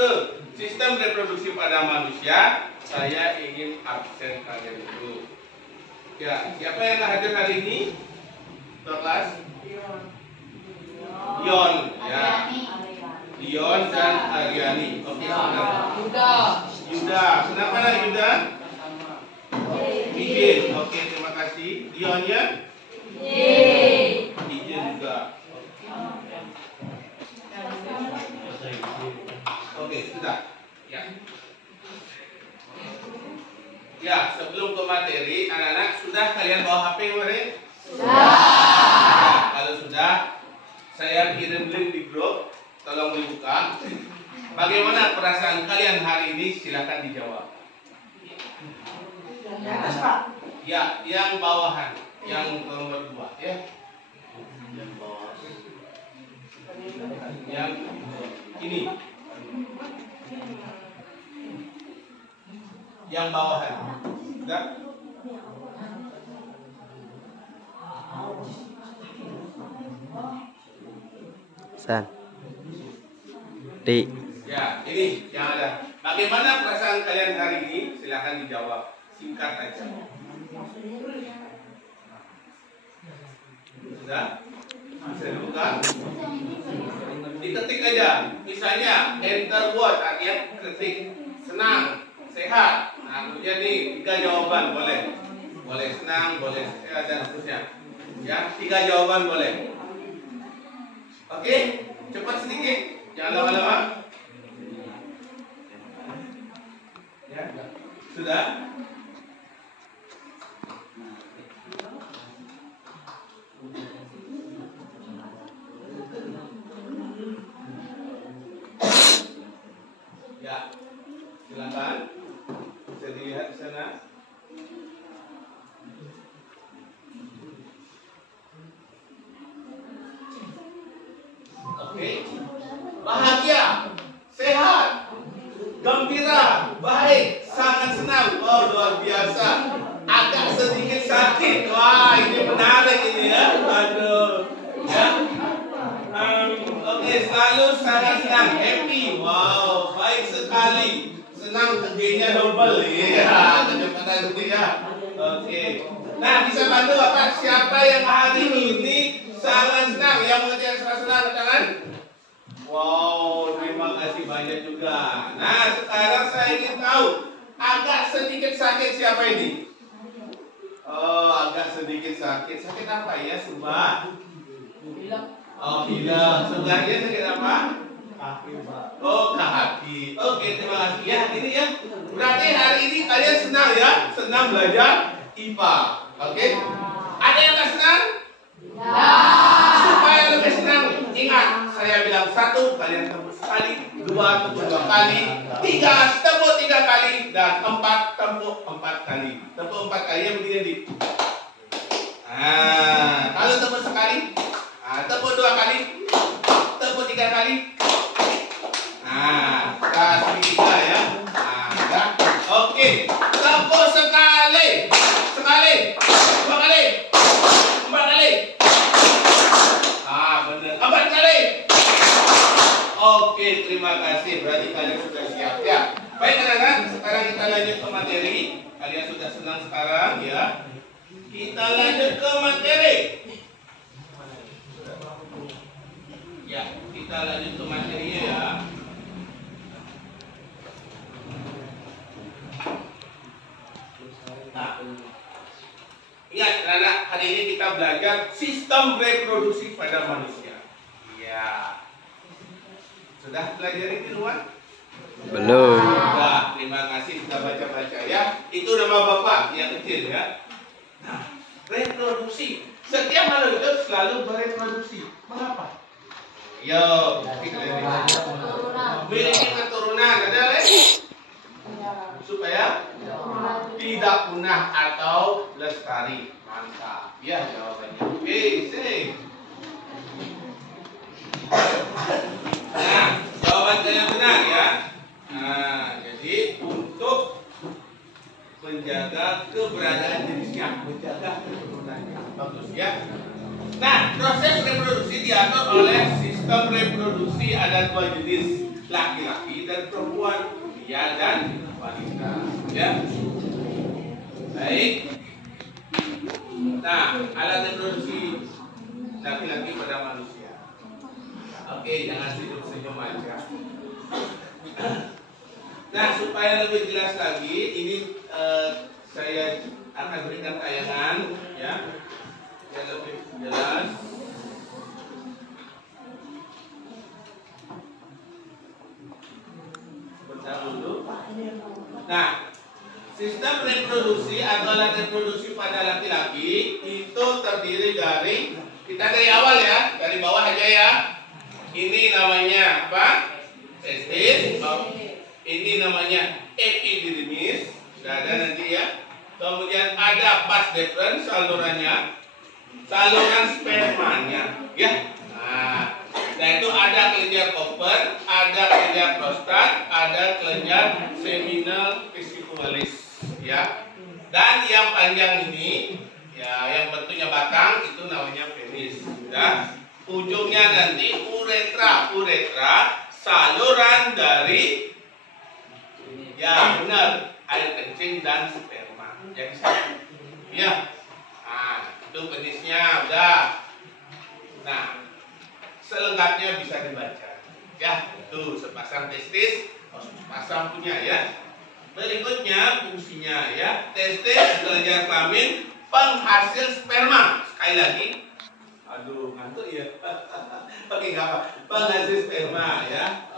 ke sistem reproduksi pada manusia, saya ingin absen kalian dulu. Ya, siapa yang hadir hari ini? Kelas? Dion, ya. Dion dan Aryani. Oke, Yuda. Kenapa lah Yuda? Izin. Oke, terima kasih. Dionnya? Izin juga. Oke, sudah. Ya. Ya, sebelum ke materi, anak-anak sudah kalian bawa HP kemarin? Sudah. Ya, kalau sudah, saya kirim link di grup. Tolong dibuka. Bagaimana perasaan kalian hari ini? Silakan dijawab. Ya, yang bawahan, yang nomor 2 ya. Yang ini. Yang bawahan. Sudah? San. Di. Ya, ini yang ada. Bagaimana perasaan kalian hari ini? Silakan dijawab. Singkat aja. Sudah? Bisa dibuka? Diketik aja. Misalnya enter word, artinya ketik. Senang, sehat. Nah, kemudian nih 3 jawaban boleh. Boleh senang, boleh sehat dan seterusnya. Ya, 3 jawaban boleh. Oke, cepat sedikit. Jangan lama-lama. Ya, sudah? Ya, silakan. Bisa dilihat di sana. Oke. Bahagia, sehat, gembira, baik, sangat senang. Oh, luar biasa. Agak sedikit sakit. Wah, ini menarik ini ya. Aduh. Ya. Oke, selalu sangat senang, happy. Wow, baik sekali. Senang tegenya double. Iya, kecepatan itu ya. Oke. Nah, bisa bantu Bapak siapa yang hari ini sangat senang? Yang mengerti sangat senang, tangan? Wow, terima kasih banyak juga. Nah, sekarang saya ingin tahu agak sedikit sakit siapa ini? Oh, agak sedikit sakit. Sakit apa ya, Subah? Oh, hilang. Sebelahnya sakit apa? Kaki, Pak. Oh, kaki. Oke, terima kasih ya. Ini ya. Berarti hari ini kalian senang ya? Senang belajar IPA. Oke? Ada yang nggak senang? Ya. Supaya lebih senang, ingat saya bilang 1, kalian tepuk sekali, 2 tepuk 2 kali, 3 tepuk 3 kali, dan 4 tepuk 4 kali. Tepuk 4 kali yang begini di. Nah, kalau tepuk sekali, tepuk 2 kali, tepuk 3 kali. Nah, kasih 3 ya. Nah, oke. Tepuk sekali, 2 kali, 4 kali. Benar. 4 kali. Oke, terima kasih. Berarti kalian sudah siap ya. Baik anak-anak, sekarang kita lanjut ke materi. Kalian sudah senang sekarang ya. Kita lanjut ke materi. Ya, kita lanjut ke materi ya. Nah, ingat anak-anak, hari ini kita belajar sistem reproduksi pada manusia. Ya. Sudah pelajari di luar? Belum. Sudah, terima kasih sudah baca-baca ya. Itu nama Bapak yang kecil ya. Nah, reproduksi. Setiap makhluk hidup selalu bereproduksi. Mengapa? Yo, memiliki keturunan, ada lagi? Supaya tidak punah atau lestari. Mantap. Ya jawabannya. Oke, sini. Nah, jawaban yang benar ya. Nah, jadi untuk menjaga keberadaan jenisnya, menjaga keturunannya. Bagus ya. Nah, proses reproduksi diatur oleh sistem reproduksi ada 2 jenis. laki-laki dan perempuan, pria dan wanita. Ya, baik. Nah, alat reproduksi laki-laki pada manusia. Oke, jangan senyum aja. Nah, supaya lebih jelas lagi, ini saya akan berikan tayangan, ya, yang lebih jelas. Bentar dulu. Nah, sistem reproduksi atau alat reproduksi pada laki-laki itu terdiri dari, kita dari awal ya, dari bawah aja ya. Ini namanya apa? Testis. Ini namanya epididymis. Sudah ada nanti ya. Kemudian ada vas deferens, salurannya, saluran spermanya, ya. Nah itu ada kelenjar Cooper, ada kelenjar prostat, ada kelenjar seminal vesicularis, ya. Dan yang panjang ini, ya, yang bentuknya batang itu namanya penis, ya. Ujungnya nanti uretra, saluran dari, ya benar, air kencing dan sperma. Yang satu, ya. Nah, itu penisnya udah. Nah, selengkapnya bisa dibaca. Ya, itu sepasang testis, sepasang punya ya. Berikutnya fungsinya ya, testis kelenjar kelamin penghasil sperma. Sekali lagi, aduh ngantuk ya. Oke, nggak apa. Penghasil sperma ya.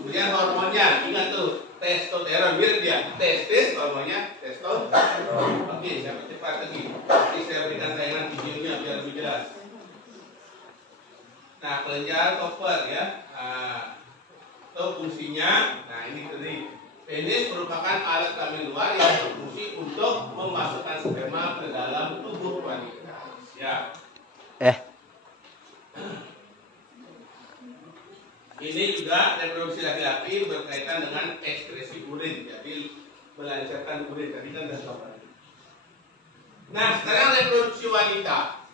Kemudian hormonnya, ingat tuh, testosteron, mirip dia. Testis hormonnya testosteron. Oke, saya cepat lagi. Nanti saya berikan tayangan videonya biar lebih jelas. Nah, kelenjar Cooper ya. Itu fungsinya. Nah, ini tadi. Penis merupakan alat kelamin luar yang berfungsi untuk memasukkan sperma ke dalam tubuh wanita. Ya. Ini juga reproduksi laki-laki berkaitan dengan ekskresi urin, jadi melancarkan urin. Tadi kan sudah tahu. Nah, sekarang reproduksi wanita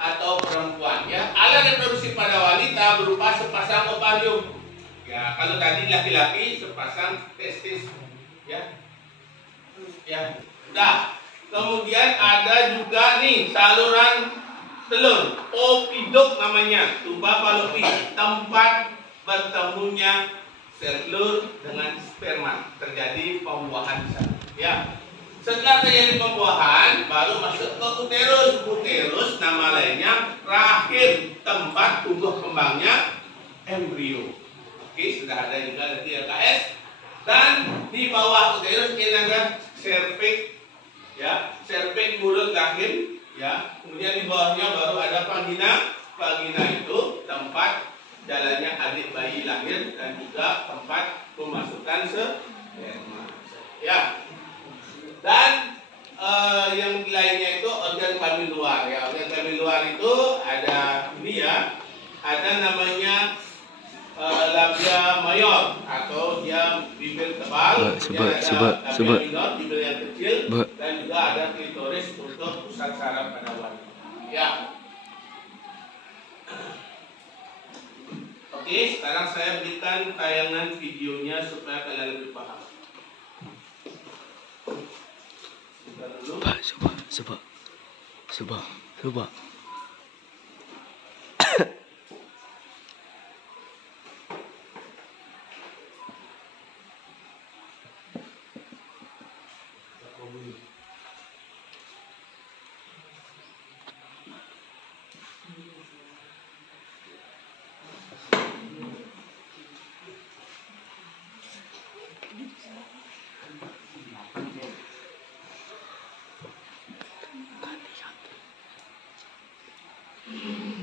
atau perempuan ya. Alat reproduksi pada wanita berupa sepasang ovarium. Ya, kalau tadi laki-laki sepasang testis. Ya. Ya. Nah, kemudian ada juga nih saluran telur, opidok namanya, tuba falopi, tempat bertemunya sel telur dengan sperma, terjadi pembuahan di sana. Ya. Setelah terjadi pembuahan, baru masuk ke uterus. Uterus nama lainnya rahim, tempat tumbuh kembangnya embrio. Oke, sudah ada juga nanti LKS. Dan di bawah uterus ini ada cervix, ya, cervix mulut rahim, ya. Kemudian di bawahnya baru ada vagina. Vagina itu tempat jalannya adik bayi lahir dan juga tempat pemasukan sperma. Ya. Dan yang lainnya itu organ kelamin luar ya. Organ kelamin luar itu ada ini ya. Ada namanya labia mayor atau dia bibir tebal, labia minor, bibir yang kecil, dan juga ada klitoris untuk pusat saraf pada wanita. Ya. Oke, sekarang saya berikan tayangan videonya supaya kalian lebih paham. Coba.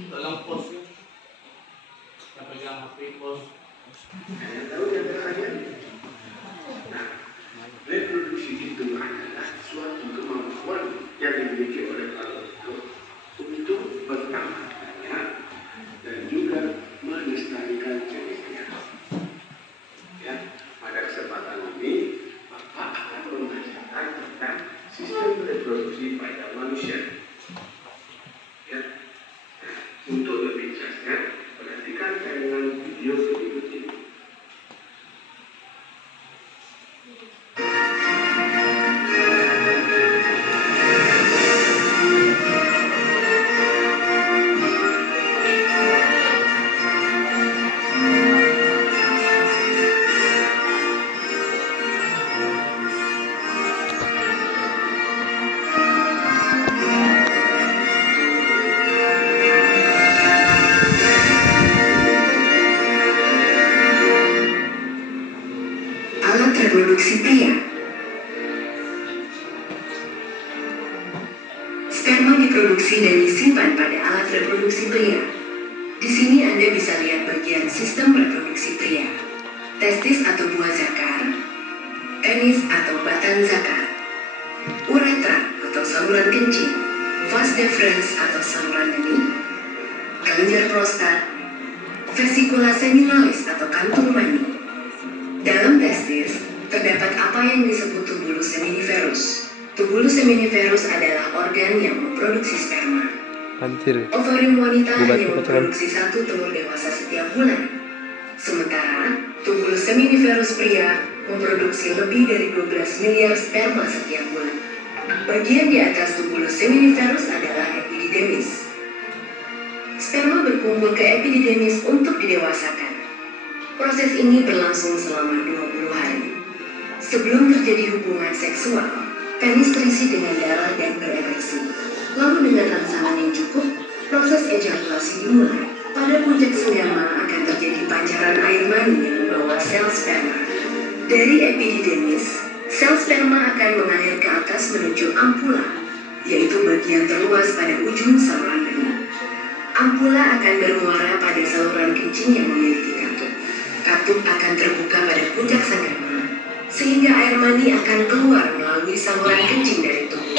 Tolong pause ya. Kita pegang HP pause. Reproduksi itu adalah suatu kemampuan yang dimiliki oleh makhluk hidup untuk bertahan dan juga melestarikan jenisnya. Ya, pada kesempatan ini Bapak akan mengajarkan tentang sistem reproduksi pada manusia. Ya. Untuk lebih jelasnya, perhatikan tayangan video berikut ini. Alat reproduksi pria. Sperma diproduksi dan disimpan pada alat reproduksi pria. Di sini Anda bisa lihat bagian sistem reproduksi pria. Testis atau buah zakar, penis atau batang zakar, uretra atau saluran kencing, vas deferens atau saluran benih, kelenjar prostat, vesikula seminalis atau kantung mani. Dalam testis, terdapat apa yang disebut tubulus seminiferus. Tubulus seminiferus adalah organ yang memproduksi sperma. Anjir. Ovarium wanita hanya memproduksi 1 telur dewasa setiap bulan. Sementara, tubulus seminiferus pria memproduksi lebih dari 12 miliar sperma setiap bulan. Bagian di atas tubulus seminiferus adalah epididemis. Sperma berkumpul ke epididemis untuk didewasakan. Proses ini berlangsung selama 20 hari. Sebelum terjadi hubungan seksual, penis terisi dengan darah dan berereksi. Lalu dengan rangsangan yang cukup, proses ejakulasi dimulai. Pada puncak sperma akan terjadi pancaran air mani yang membawa sel sperma. Dari epididemis, sel sperma akan mengalir ke atas menuju ampula, yaitu bagian terluas pada ujung saluran benih. Ampula akan bermuara pada saluran kencing yang memiliki katup. Katup akan terbuka pada puncak sperma, sehingga air mani akan keluar melalui saluran kencing dari tubuh.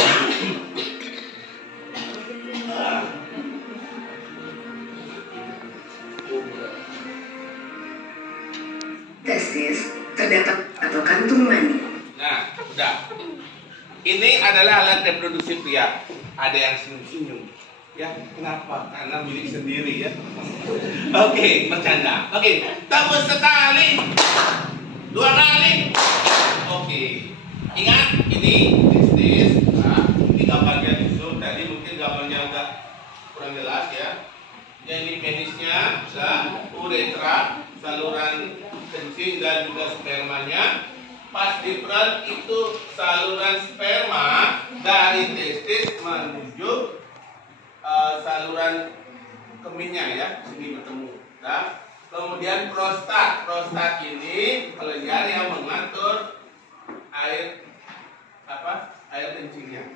Testis terdapat atau kantung mani. Nah, udah. Ini adalah alat reproduksi pria. Ada yang senyum-senyum. Ya, kenapa? Karena milik sendiri ya. Oke, bercanda. Oke, tepuk sekali. 2 kali. Oke. Ingat, ini testis. Nah, ini gambarnya di zoom. Tadi mungkin gambarnya agak kurang jelas ya. Jadi penisnya, uretra, saluran kencing dan juga spermanya. Pas di front itu saluran sperma dari testis menuju saluran kemihnya ya, sini bertemu. Nah, kemudian prostat. Prostat ini kelenjar yang mengatur air air kencingnya.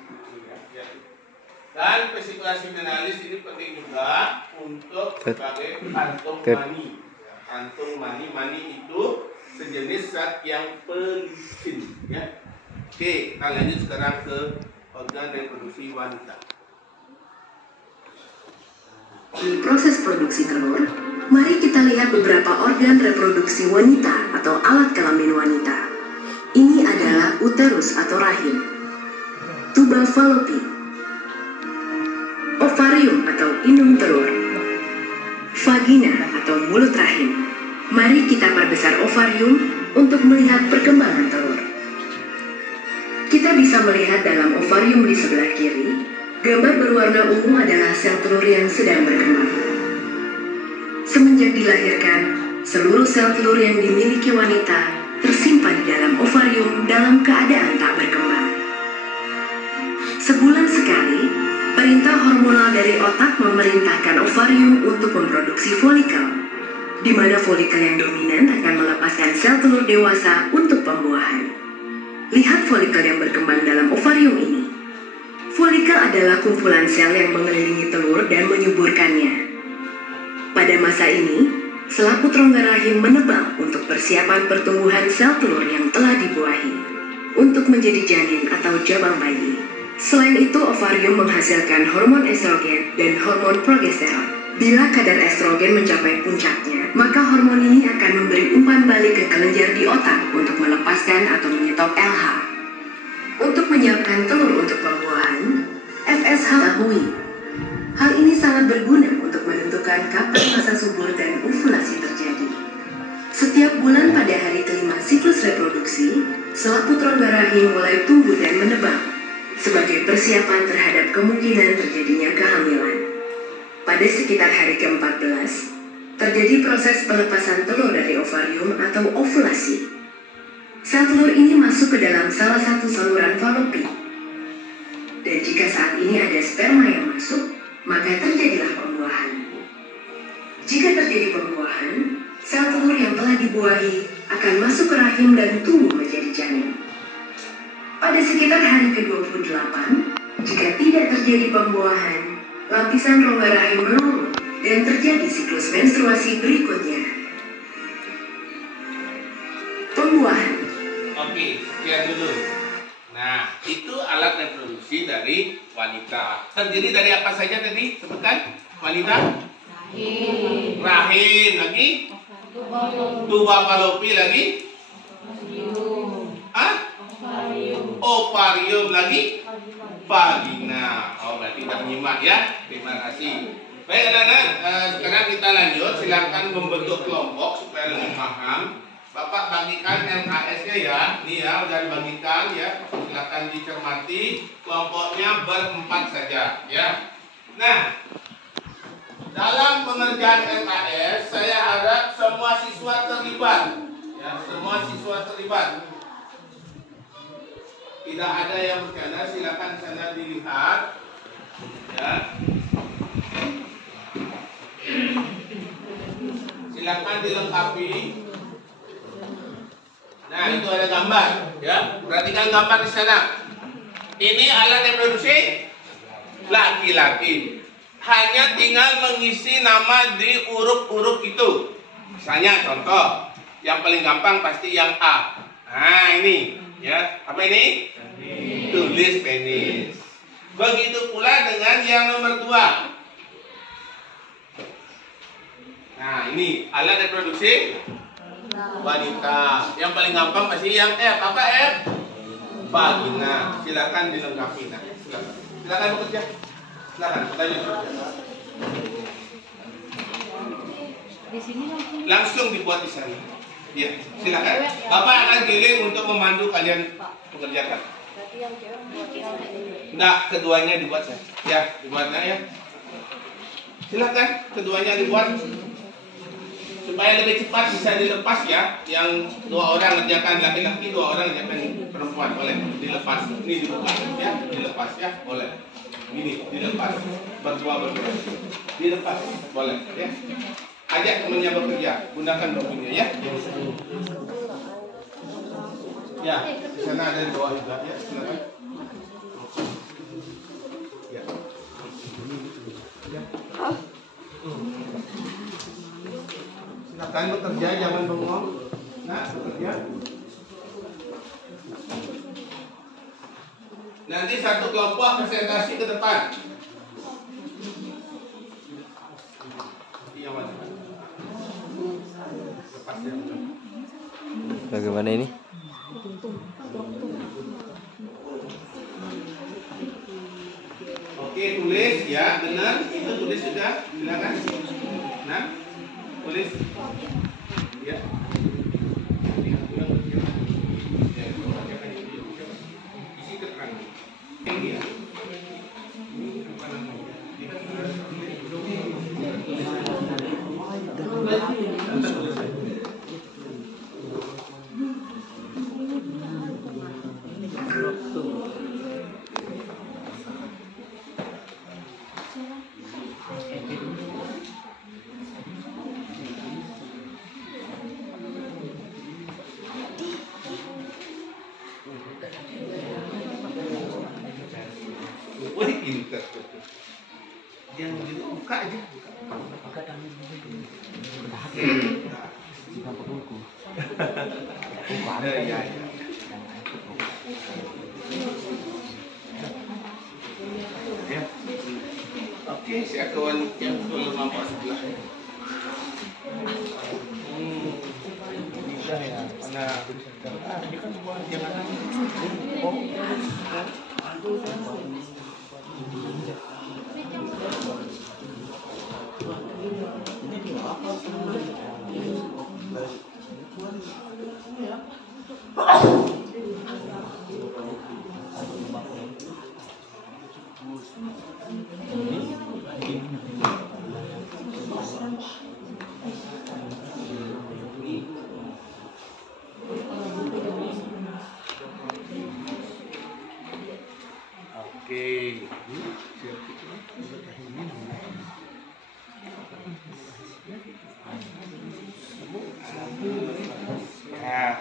Dan vesikula seminalis ini penting juga untuk sebagai kantung mani. Kantung mani itu sejenis zat yang pelicin ya. Oke, kita lanjut sekarang ke organ reproduksi wanita. Di proses produksi telur, mari kita lihat beberapa organ reproduksi wanita atau alat kelamin wanita. Ini adalah uterus atau rahim, tuba fallopi, ovarium atau indung telur, vagina atau mulut rahim. Mari kita perbesar ovarium untuk melihat perkembangan telur. Kita bisa melihat dalam ovarium di sebelah kiri. Gambar berwarna ungu adalah sel telur yang sedang berkembang. Semenjak dilahirkan, seluruh sel telur yang dimiliki wanita tersimpan di dalam ovarium dalam keadaan tak berkembang. Sebulan sekali, perintah hormonal dari otak memerintahkan ovarium untuk memproduksi folikel, di mana folikel yang dominan akan melepaskan sel telur dewasa untuk pembuahan. Lihat folikel yang berkembang dalam ovarium ini. Folikel adalah kumpulan sel yang mengelilingi telur dan menyuburkannya. Pada masa ini, selaput rongga rahim menebal untuk persiapan pertumbuhan sel telur yang telah dibuahi untuk menjadi janin atau jabang bayi. Selain itu, ovarium menghasilkan hormon estrogen dan hormon progesteron. Bila kadar estrogen mencapai puncaknya, maka hormon ini akan memberi umpan balik ke kelenjar di otak untuk melepaskan atau menyetop LH. Untuk menyiapkan telur untuk pembuahan, FSH lahui. Hal ini sangat berguna untuk menentukan kapan masa subur dan ovulasi terjadi. Setiap bulan pada hari kelima siklus reproduksi, selaput rongga rahim mulai tumbuh dan menebal sebagai persiapan terhadap kemungkinan terjadinya kehamilan. Pada sekitar hari ke-14, terjadi proses pelepasan telur dari ovarium atau ovulasi. Sel telur ini masuk ke dalam salah satu saluran falopi. Dan jika saat ini ada sperma yang masuk, maka terjadilah pembuahan. Jika terjadi pembuahan, sel telur yang telah dibuahi akan masuk ke rahim dan tumbuh menjadi janin. Pada sekitar hari ke-28, jika tidak terjadi pembuahan, lapisan rongga rahim menurun dan terjadi siklus menstruasi berikutnya. Pembuahan. Oke, sekian dulu. Nah, itu alat reproduksi dari wanita. Terdiri dari apa saja tadi? Sebutkan. Wanita? Rahim. Lagi? Tuba falopi. Lagi? Ovarium. Lagi? Vagina. Oh, berarti kita menyimak ya. Terima kasih. Baik anak-anak, sekarang kita lanjut. Silakan membentuk kelompok supaya lebih paham. Bapak bagikan LKS-nya ya. Ini ya, udah dibagikan ya. Silakan dicermati. Kelompoknya berempat saja ya. Nah, dalam pengerjaan LKS, saya harap semua siswa terlibat. Ya, semua siswa terlibat. Tidak ada yang bercanda, silakan sana dilihat. Ya. Silakan dilengkapi. Nah, itu ada gambar, ya. Perhatikan gambar di sana. Ini alat reproduksi laki-laki. Hanya tinggal mengisi nama di huruf-huruf itu. Misalnya contoh, yang paling gampang pasti yang A. Nah, ini, ya. Apa ini? Tulis penis. Begitu pula dengan yang nomor 2. Nah, ini alat reproduksi wanita. Yang paling gampang pasti yang F. Apa F? Vagina. Silakan dilengkapi. Nah, silakan bekerja. Silakan bertanya. Langsung dibuat di sana. Ya, silakan. Bapak akan keliling untuk memandu kalian mengerjakan. Enggak, keduanya dibuat saya. Ya, dibuatnya ya. Silakan, keduanya dibuat. Supaya lebih cepat bisa dilepas ya. Yang 2 orang kerjakan laki-laki, 2 orang kerjakan perempuan. Boleh dilepas. Ini dibuka ya, dilepas ya, boleh. Ini dilepas. Berdua. Dilepas, boleh ya. Ajak temannya bekerja, gunakan dokumennya ya. Ya, di sana ada di bawah juga ya, silakan. Ya. Silakan bekerja, jangan bengong. Nah, bekerja. Nanti satu kelompok presentasi ke depan. Iya, Mas. Lepas ya. Bagaimana ini? Oke, tulis ya, benar. Itu tulis sudah. Silakan. Nah, tulis. Ya. Isi keterangan. Ini ya. Apa namanya? Wah, pinter. Yang gitu buka aja. Buka tangan. Ya. Ya. Oke, saya kawan yang belum nampak sebelah. Bisa ya. Mana? Ini kan buat jangan. Oke. Ya.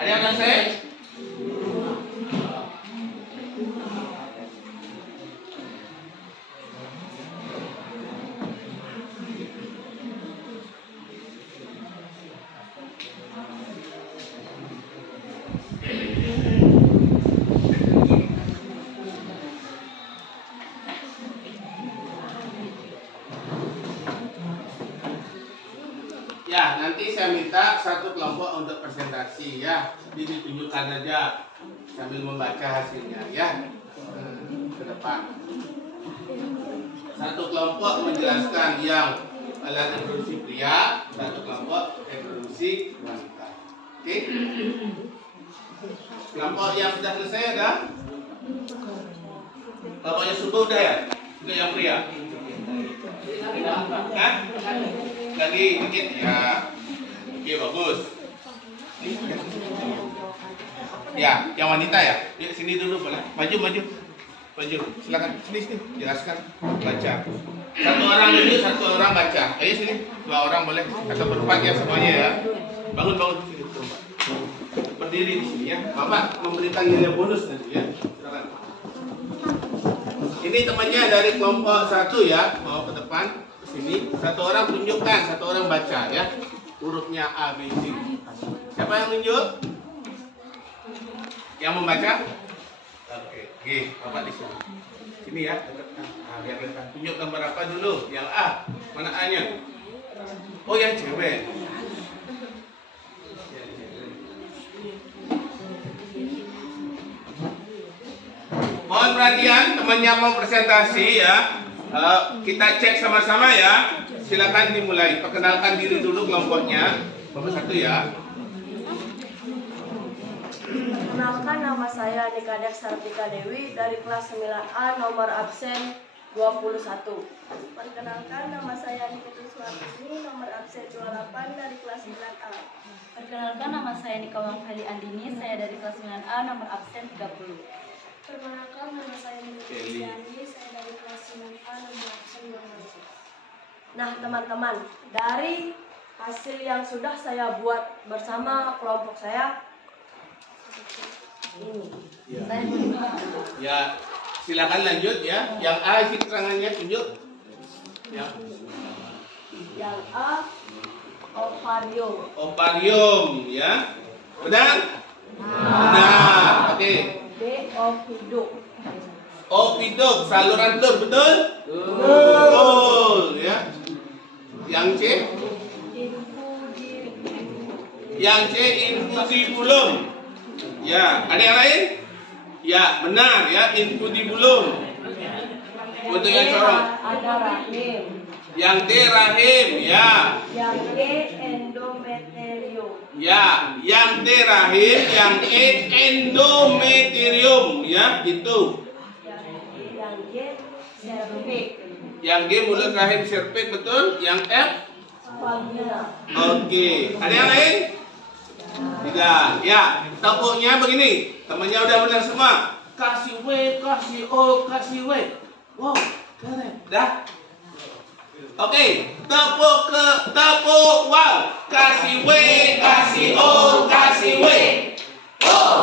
Ada yang selesai? Ya, nanti saya minta satu kelompok untuk presentasi ya. Jadi ditunjukkan aja sambil membaca hasilnya ya. Ke depan. Satu kelompok menjelaskan yang alat reproduksi pria, satu kelompok reproduksi wanita. Oke? Kelompok yang sudah selesai ada? Kelompoknya subuh udah ya? Untuk yang pria? Hah? Lagi dikit ya. Oke, bagus. Ya, yang wanita ya. Yuk sini dulu boleh. Maju. Silakan sini. Jelaskan. Baca. Satu orang dulu, satu orang baca. Ayo sini. Dua orang boleh. Atau berempat ya semuanya ya. Bangun sini. Berdiri di sini ya. Bapak memberi tanggalnya bonus nanti ya. Silakan. Ini temannya dari kelompok 1 ya. Bawa ke depan. Sini satu orang tunjukkan, satu orang baca ya hurufnya A, B, C. Siapa yang tunjuk? Yang membaca? Oke, Bapak di sini. Sini ya, biar kelihatan. Tunjuk gambar apa dulu? Yang A, mana A-nya? Oh, yang cewek. Mohon perhatian, temannya mau presentasi ya. Kita cek sama-sama ya. Silakan dimulai. Perkenalkan diri dulu kelompoknya. Bapak 1 ya. Perkenalkan, nama saya Nikadek Sartika Dewi dari kelas 9A, nomor absen 21. Perkenalkan, nama saya Nikita Suwartini, nomor absen 28 dari kelas 9A. Perkenalkan, nama saya Nikawang Feli Andini, saya dari kelas 9A, nomor absen 30. Perkenalkan, nama saya Nikita Suwartini, saya dari kelas 9A, nomor absen 12. Nah, teman-teman, dari hasil yang sudah saya buat bersama kelompok saya ini. Ya, silakan lanjut ya. Yang A isi keterangannya tunjuk. Yang A, ovarium. Ovarium ya. Benar? Benar. Oke. B, oviduk. Oviduk, saluran telur, betul? Betul ya. Yang C? Yang C, infundibulum. Ya, ada yang lain? Ya, benar ya, infundibulum. Untuk yang corong. Ada rahim. Yang D, rahim, ya. Yang E, endometrium. Ya, yang D rahim, yang E endometrium, ya, itu. Yang G, cervix. Yang G mulut rahim cervix, betul? Yang F? Vagina. Oke, ada yang lain? Tidak. Ya, tepuknya begini. Temannya udah benar semua. Kasih W, kasih O, kasih W. Wow, keren. Dah. Oke, tepuk wow. Kasih W, kasih O, kasih W. Oh.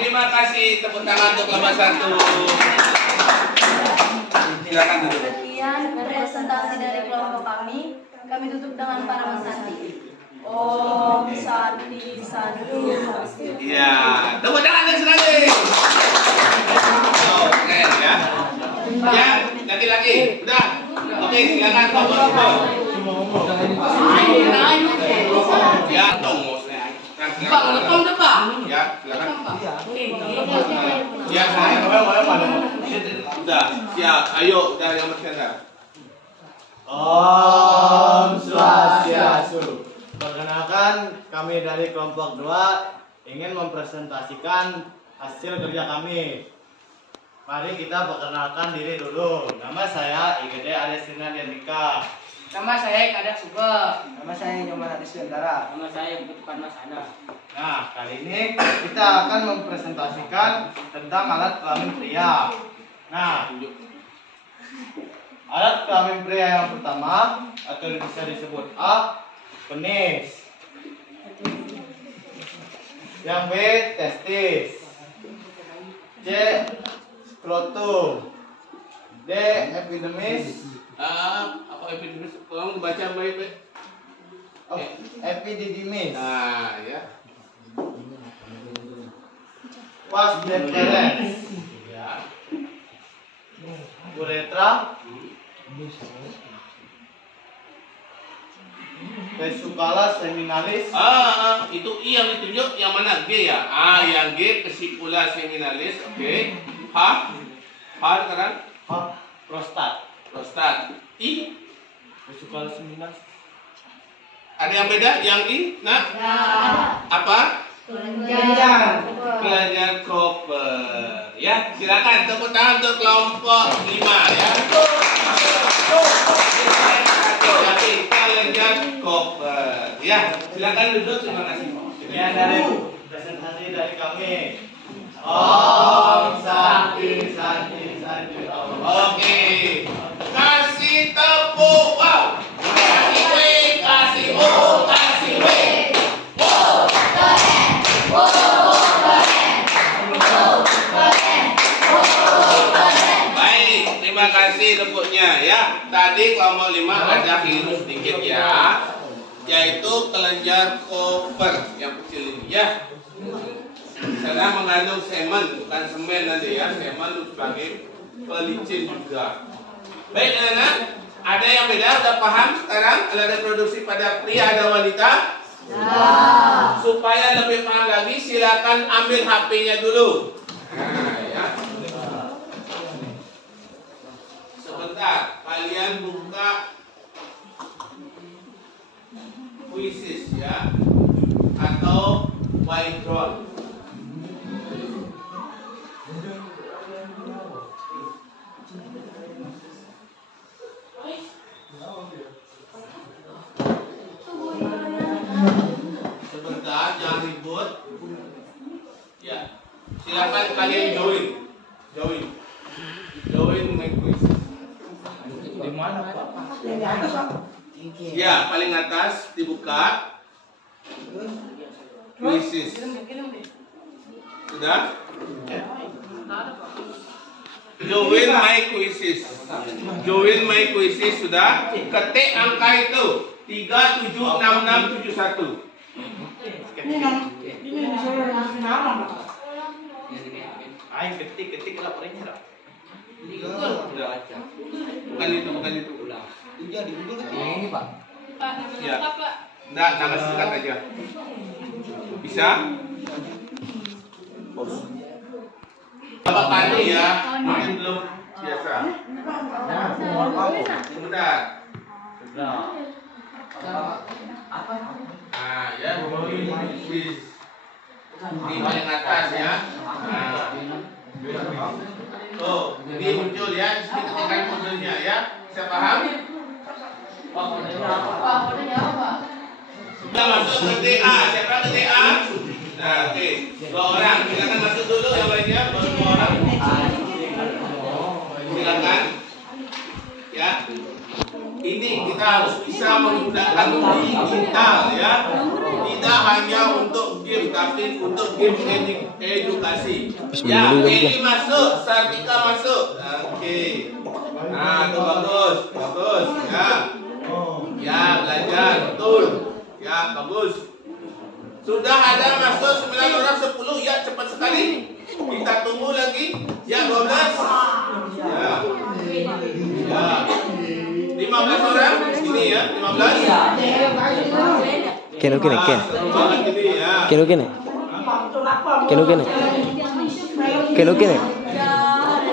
Terima kasih, tepuk tangan untuk kelompok 1. Silakan dulu. Sekian presentasi dari kelompok kami. Kami tutup dengan para Santi. Om Santi Santi. Iya, tepuk tangan yang senang nih. Oh, keren ya. Ya, ganti lagi. Udah. Oke, silakan kelompok 2. Ya, dong. Bang, rekam tuh, Bang. Ya, silakan. Ya, udah. Siap. Ayo, udah yang bercanda. Om Swastiastu. Perkenalkan, kami dari kelompok 2 ingin mempresentasikan hasil kerja kami. Mari kita perkenalkan diri dulu. Nama saya IGD Aresina Dernika. Nama saya Kadek Suga. Nama saya Nyoman Adiswendara. Nama saya Butukan Mas Ana. Nah, kali ini kita akan mempresentasikan tentang alat kelamin pria. Nah, alat kelamin pria yang pertama atau bisa disebut A, penis. Yang B, testis. C, skrotum. D, epidermis. Apa epidermis? Tolong dibaca baik-baik. Oh, epididymis. Nah, ya. Was deferens. Ya. Uretra. Vesicula seminalis. Itu I yang ditunjuk, yang mana? G ya? Yang G, vesicula seminalis. Oke. H sekarang? H, prostat. Prostat. I? Vesicula seminalis. Ada yang beda? Yang I? Nah? Apa? Kelenjar. Kelenjar Cooper. Ya, silakan tepuk tangan untuk kelompok 5 ya. Kelenjar Cooper. Ya, silakan duduk. Terima kasih. Sekian dari presentasi dari kami. Om Santi Santi Santi. Oke. Kasih tepuk. Wow. Kasih W, kasih O, kasih W. Baik, terima kasih tepuknya ya. Tadi kelompok 5 ada keliru sedikit ya, yaitu kelenjar Cooper yang kecil ini ya. Karena mengandung semen, bukan semen nanti ya. Semen sebagai pelicin juga. Baik anak-anak, ada yang beda? Udah paham sekarang alat reproduksi pada pria dan wanita? Supaya lebih paham lagi, silakan ambil HP-nya dulu. Nah, ya. Sebentar, kalian buka Quizzes ya, atau Whiteboard. Sebentar, jangan ribut. Ya, silakan kalian join my quiz. Di mana, Pak? Ya, paling atas dibuka. Quizzes. Sudah? Join my quizzes. Join my quizzes sudah. Ketik angka itu 376671. Aing ketik laporannya dah. Bukan itu. Ini, Pak. Ya. Enggak, nama singkat aja. Bisa? Bapak Pandu ya, mungkin belum biasa. Sebentar. Nah, ya, di paling atas ya. Nah. Tuh, ini muncul ya, di sini ketikkan kodenya ya. Bisa paham? Kita masuk ke TA. Siapa ke TA? Nah, oke. 2 orang. Silakan masuk dulu yang lainnya. Baru 2 orang. Silakan. Ya. Ini kita harus bisa menggunakan digital ya. Tidak hanya untuk game tapi untuk game edukasi. Ya, Eli masuk, Sartika masuk. Oke. Nah, itu bagus, bagus ya. Ya, belajar betul. Ya, bagus. Sudah ada masuk 9 orang 10 ya, cepat sekali. Kita tunggu lagi. Ya, 12. Ya. Ya. 15 orang ini ya, 15. Ken.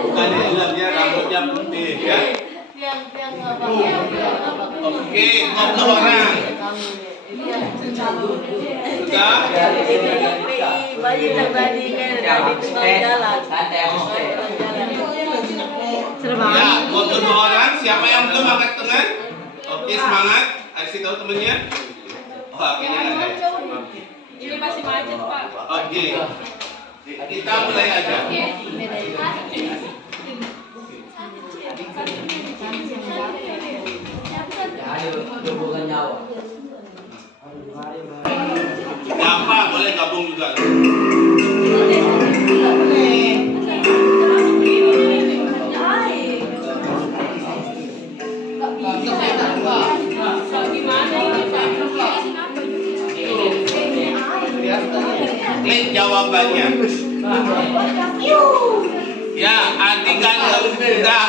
Bukan dia rambutnya putih ya. Oke, 50 orang. Sudah. Baju terbadi kan di tengah jalan. Ya, 52 orang. Siapa yang belum angkat tangan? Oke, semangat. Kasih tahu temennya. Oh, akhirnya ada. Ini masih macet, Pak. Oke. Kita mulai aja. Bapak boleh gabung juga. Klik jawabannya. Ya, Adi ganteng sudah.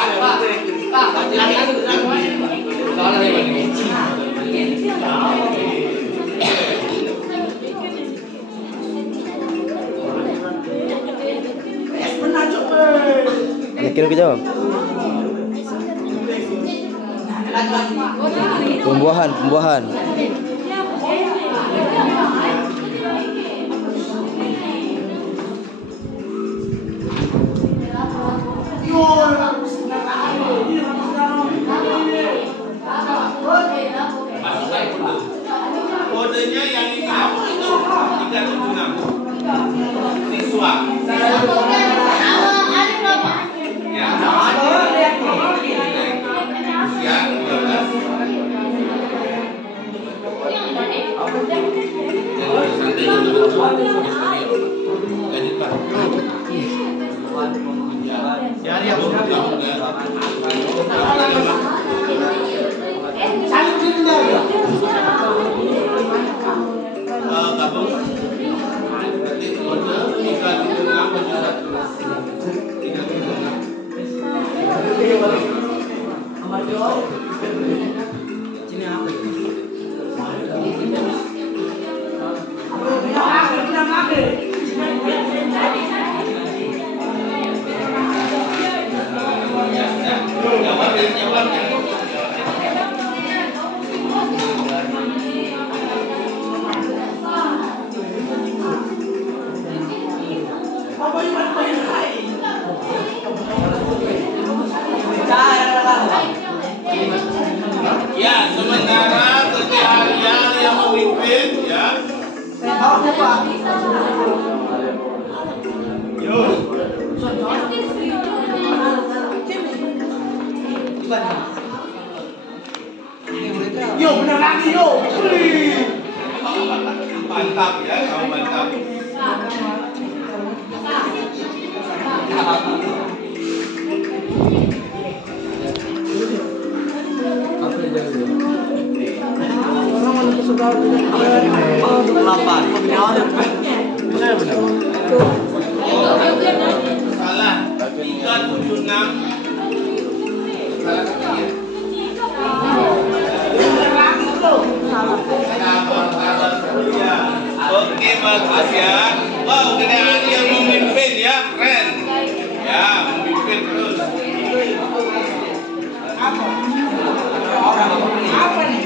Yakin aku jawab? Pembuahan. Kodenya yang ini apa itu? 376. Siswa. Ya. Usia 12. Ya, sementara kerja harian yang memimpin ya. Yo, benar lagi yo. Mantap ya, kamu mantap. Salah 376. Oke, bagus ya. Wow, kendaraan yang memimpin ya, keren. Ya, memimpin terus. Apa nih?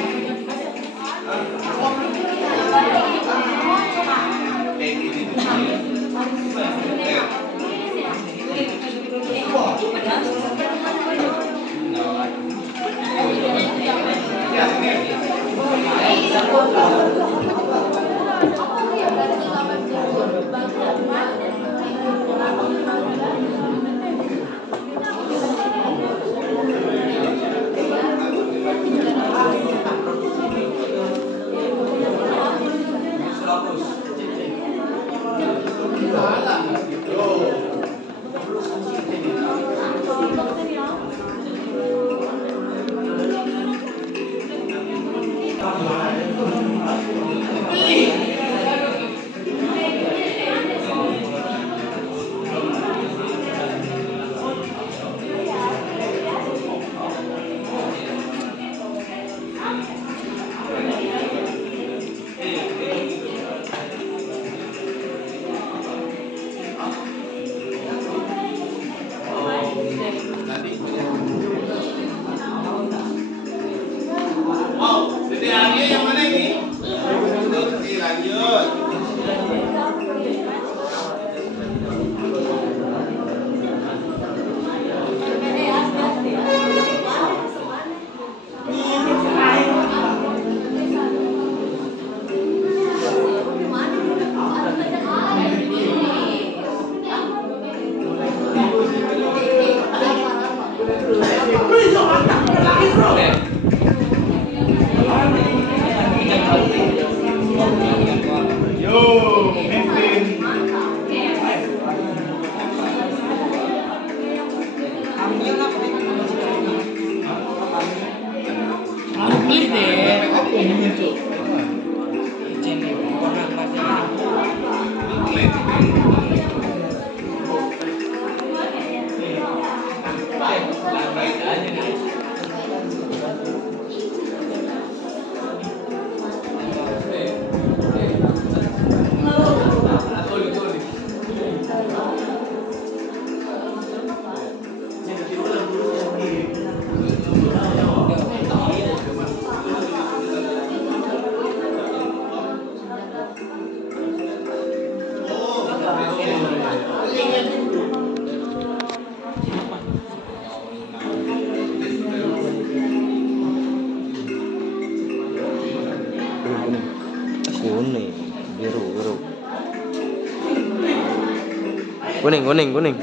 Kuning.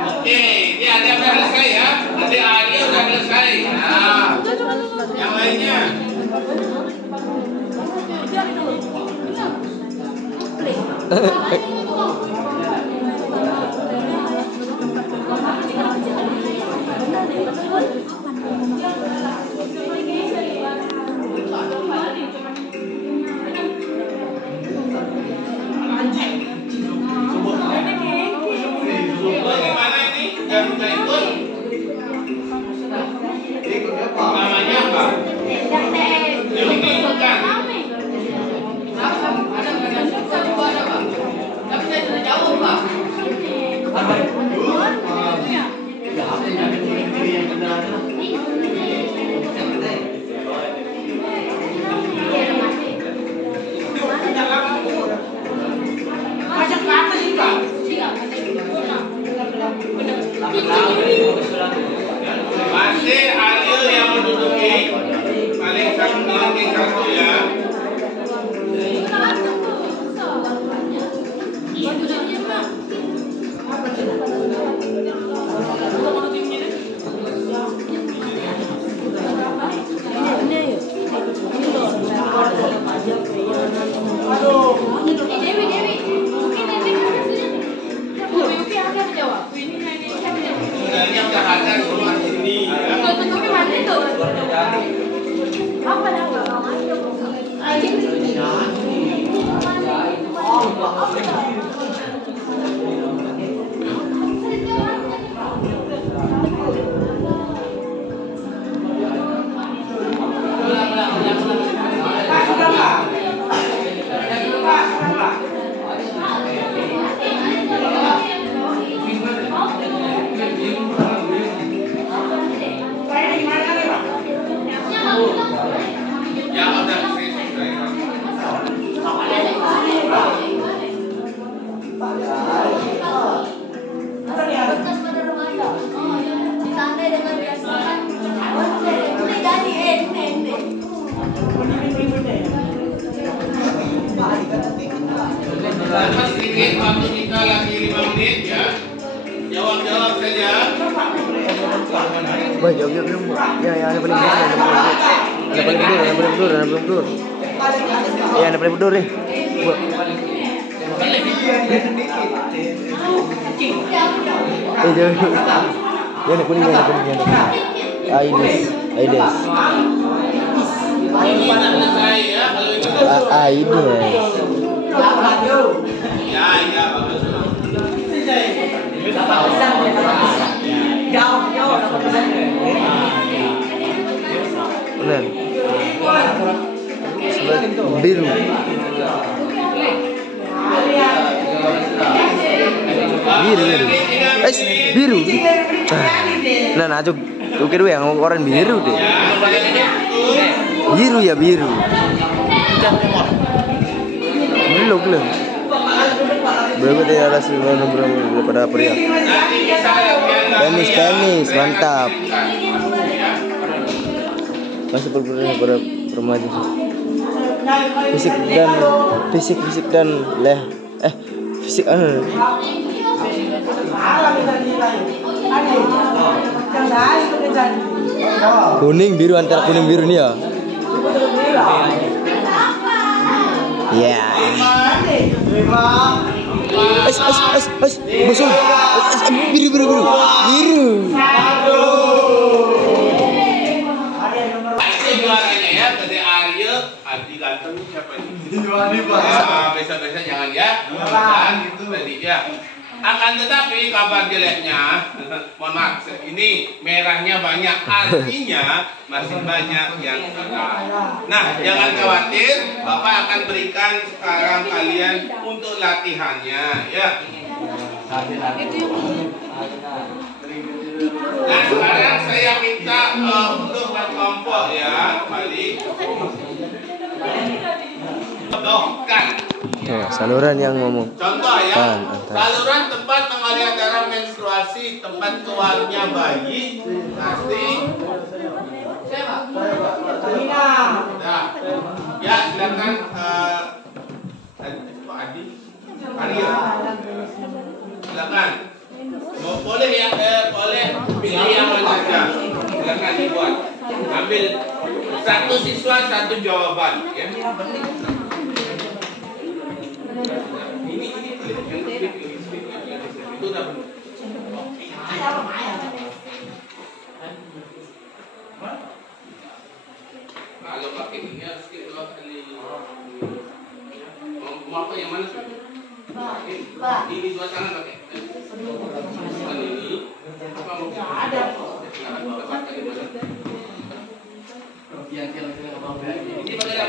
Oke, ini ada yang udah selesai ya. Nanti Ari udah selesai. Nah, yang lainnya. Gimana ini? Yang udah ikut? Namanya apa? Yang ini ikut kan? Masih Ariel yang menduduki paling satu ya. Sebenarnya udah ada semua sini ya. Yang udah Mas sedikit waktu kita lagi 5 menit ya. Jawab saja. Wah, jawab belum. Ya, ada paling mundur. Ada paling mundur. Ya, ada paling mundur nih. Bu. Jauh. Ya, ada kuning. Aides. Ini udah selesai ya. Kalau ini udah Aides. ya bagus. Benar. Biru. Biru. Biru. Nah, ajuk. Tuh kira yang orang biru deh. Biru ya biru. Belum. Berapa dia rasa nomor daripada pria. Tenis, mantap. Masih berguna pada remaja. Fisik dan fisik kuning biru, antara kuning biru nih ya. Ya. Musuh. Biru. Juaranya ya, Tete Arya, Adi ganteng siapa ini? Biasa-biasa jangan ya. Dan itu tadi ya. Akan tetapi kabar jeleknya, mohon maaf, ini merahnya banyak, artinya masih banyak yang gagal. Nah, jangan khawatir, Bapak akan berikan sekarang kalian untuk latihannya, ya. Nah, sekarang saya minta untuk berkelompok ya, kembali. Contohkan. Saluran yang ngomong. Contoh ya, saluran tempat mengalir darah menstruasi, tempat keluarnya bayi, nanti. Nah, ya silakan Adi, Arya, silakan. Boleh ya, boleh pilih yang mana saja. Silakan dibuat. Ambil satu siswa satu jawaban. Ya. Itu udah benar. Kalau pakai ini harus kita kali. Mau apa yang mana sih? Ini dua tangan pakai. Ini apa mau? Ada.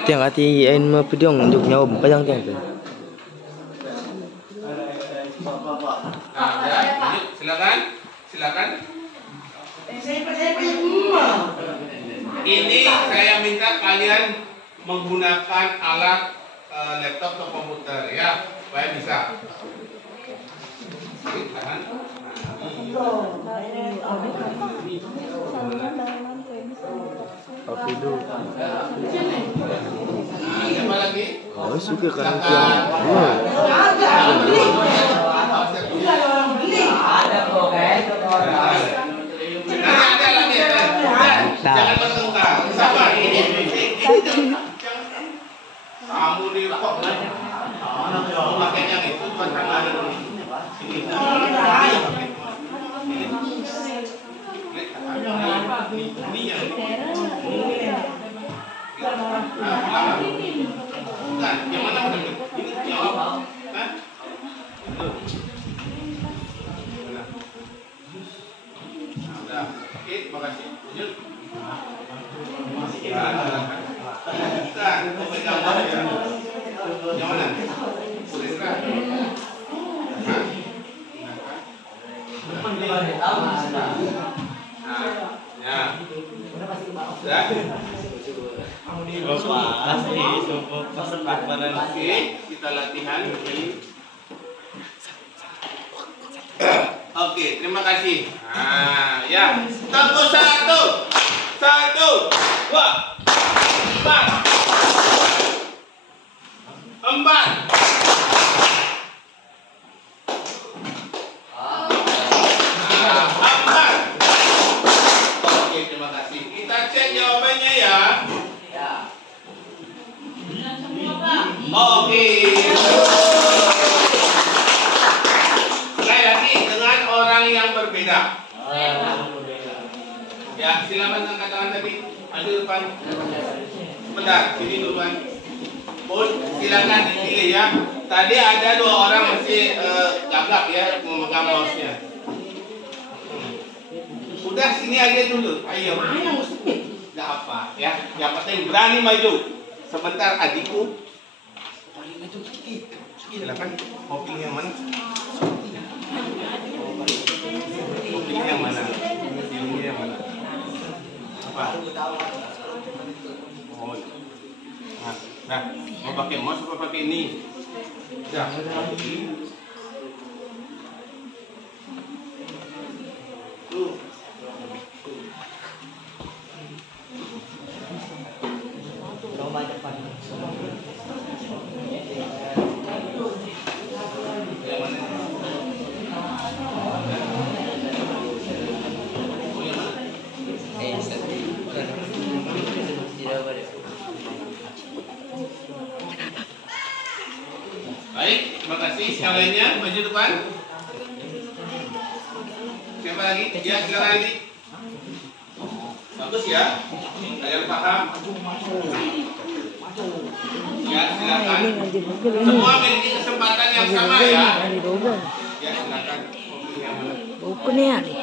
Tiang hati ain mah pediong untuk nyawa panjang tiang tu. Silakan. Ini saya minta kalian menggunakan alat laptop atau komputer ya, supaya bisa. Afidu. Siapa lagi? Oh, suka kan tiang. Ada kok guys. Ada lagi. Jangan bertengkar. Sabar. Ini. Kamu di kok. Pakai yang itu buat tangan. Ini yang bukan, yang mana benar? Ini jawab. Hah? Udah. Oke, terima kasih. Lanjut. Bukan, pegang bawah ya. Yang mana? Sudah. Ya. Sudah. Oke, kita latihan. Oke, terima kasih. Nah, ya. Tempo 1, 2, 4. 4. Oke. Sekali lagi dengan orang yang berbeda. Ya, silakan angkat tangan tadi. Maju depan. Bentar, sini duluan. Pun silakan dipilih ya. Tadi ada 2 orang masih gagap ya memegang mouse-nya. Udah sini aja dulu. Ayo, mana musuhnya? Enggak apa ya. Yang penting berani maju. Sebentar adikku. Silakan, mau pilih yang mana? Mau pilih yang mana? Pilih yang mana? Apa? Oh. Nah, mau pakai mouse apa pakai ini? Ya. Tuh. Baik, terima kasih. Yang lainnya maju depan. Siapa lagi? Ya, silakan lagi. Bagus ya. Kalian paham? Ya, silakan. Semua memiliki kesempatan yang sama ya. Ya, silakan. Bukunya nih.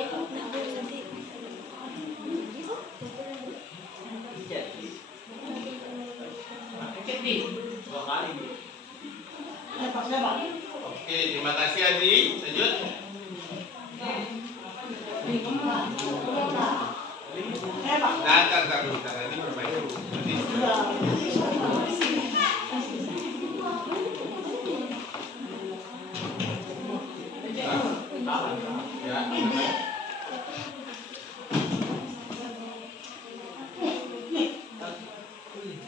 Oke, terima kasih Adi. Lanjut. Bentar dulu, ini perbaiki. Ya.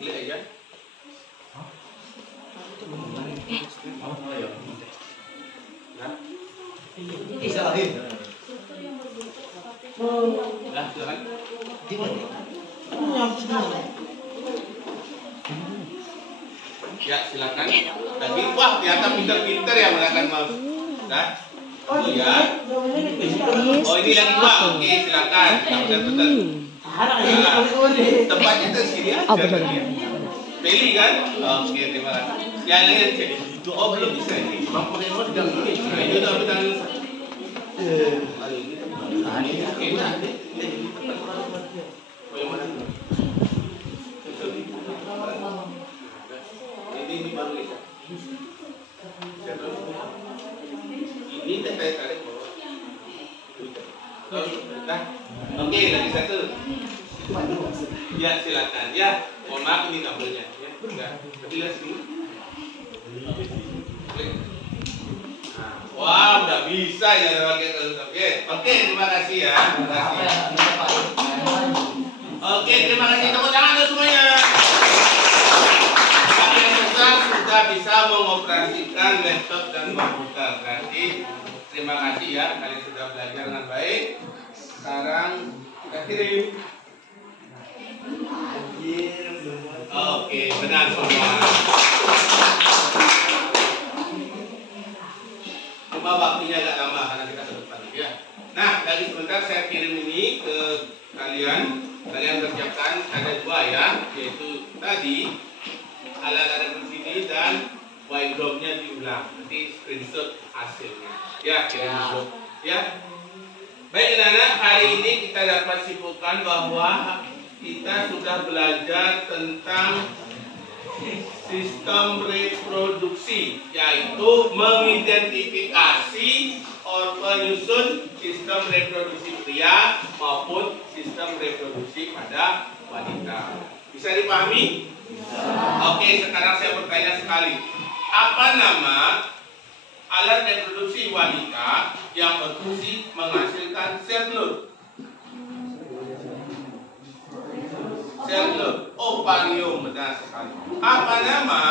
Lihat aja. Ya, silakan. Tadi wah, ternyata pinter-pinter ya menggunakan mouse. Nah, oh ya. Oh, ini lagi dua. Oke, silakan. Betul. Tempatnya tersini aja. Pilih kan? Oke, terima kasih. Yang lain cek. Oh, belum bisa ini. Bang pakai mouse jangan ini. Nah, ini udah betul. Ini baru bisa. Ini saya tarik bawah. Nah, oke, lagi satu. Ya, silakan. Ya, mohon maaf ini kabelnya. Ya, enggak. Lihat sini. Wah, udah bisa ya pakai terus. Oke, terima kasih ya. Terima kasih. Oke, terima kasih. Tepuk tangan dulu semuanya. Kalian sudah bisa mengoperasikan laptop dan komputer. Berarti terima kasih ya. Kalian sudah belajar dengan baik. Sekarang kita kirim. Oke, benar semua. Cuma waktunya agak lama karena kita ke depan ya. Nah, dari sebentar saya kirim ini ke kalian. Kalian kerjakan ada dua ya, yaitu tadi alat sini dan whiteboardnya diulang. Nanti screenshot hasilnya. Ya, kirim dulu. Ya. Baik anak-anak, hari ini kita dapat simpulkan bahwa kita sudah belajar tentang sistem reproduksi, yaitu mengidentifikasi menyusun sistem reproduksi pria maupun sistem reproduksi pada wanita. Bisa dipahami? Oke, sekarang saya bertanya sekali. Apa nama alat reproduksi wanita yang berfungsi menghasilkan sel telur? Sel telur, ovarium, benar sekali. Apa nama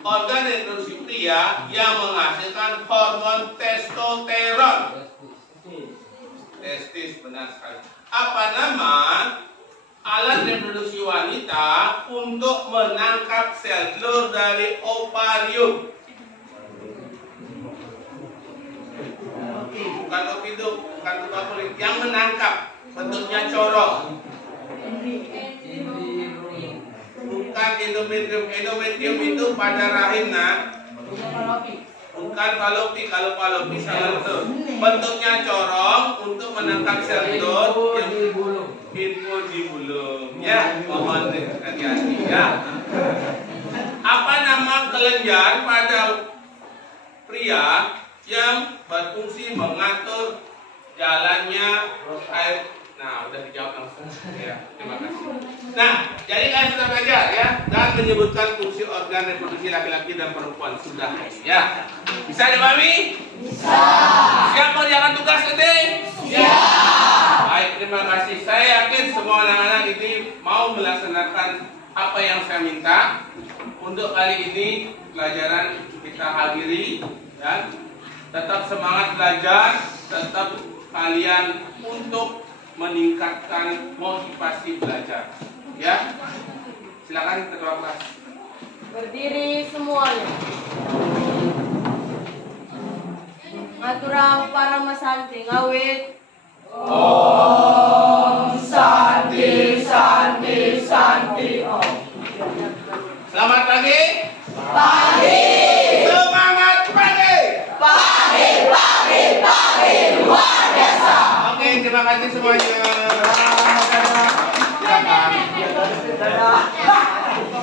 organ reproduksi pria yang menghasilkan hormon testosteron? Testis, benar sekali. Apa nama alat reproduksi wanita untuk menangkap sel telur dari ovarium? Bukan ovidu, bukan ovulit, yang menangkap, bentuknya corong. Bukan endometrium. Endometrium itu pada rahim, nah. Bukan falopi. Kalau falopi salah betul. Bentuknya corong untuk menangkap sel telur yang info di bulung. Ya, mohon hati-hati ya. Apa nama kelenjar pada pria yang berfungsi mengatur jalannya air? Nah, udah dijawab langsung. Ya, terima kasih. Nah, jadi kalian sudah belajar ya, dan menyebutkan fungsi organ reproduksi laki-laki dan perempuan sudah ya. Bisa dipahami? Bisa. Siap mengerjakan tugas nanti? Siap. Baik, terima kasih. Saya yakin semua anak-anak ini mau melaksanakan apa yang saya minta. Untuk kali ini pelajaran kita hadiri ya. Tetap semangat belajar, tetap kalian untuk meningkatkan motivasi belajar. Ya. Silakan ketua kelas. Berdiri semuanya. Ngaturang para masanti ngawit. Om Santi Santi Santi Om. Selamat pagi. Pagi. Semangat pagi. Pagi, pagi, pagi, luar biasa. Oke, terima kasih semuanya. Silakan.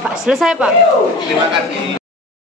Pak, selesai Pak. Terima kasih.